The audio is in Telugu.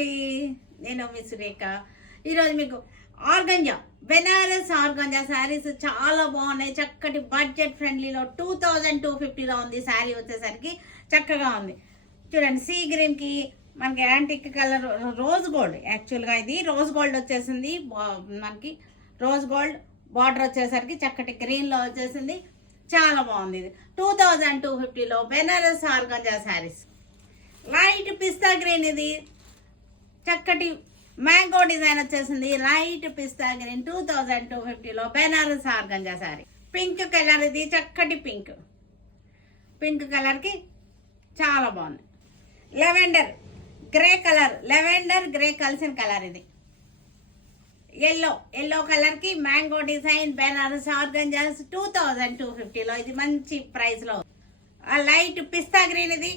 అండి, నేను మీ సురేఖ. ఈరోజు మీకు ఆర్గంజా, బెనారస్ ఆర్గంజా శారీస్ చాలా బాగున్నాయి. చక్కటి బడ్జెట్ ఫ్రెండ్లీలో 2250లో ఉంది. శారీ వచ్చేసరికి చక్కగా ఉంది. చూడండి, సీ గ్రీన్కి మనకి యాంటిక్ కలర్ రోజ్ గోల్డ్, యాక్చువల్గా ఇది రోజ్ గోల్డ్ వచ్చేసింది. మనకి రోజ్ గోల్డ్ బార్డర్ వచ్చేసరికి చక్కటి గ్రీన్లో వచ్చేసింది. చాలా బాగుంది. ఇది 2250లో Banaras organza saris. Light pista green, ఇది చక్కటి మ్యాంగో డిజైన్ వచ్చేసింది. లైట్ పిస్తా గ్రీన్ 2250లో Banaras organza sari. Pink colour, ఇది చక్కటి పింక్ కలర్కి చాలా బాగుంది. Lavender grey colour, lavender grey కలిసిన కలర్. ఇది ఎల్లో కలర్కి మ్యాంగో డిజైన్ బెనారస్ ఆర్గంజాస్ 2250లో. ఇది మంచి ప్రైస్లో. లైట్ పిస్తా గ్రీన్, ఇది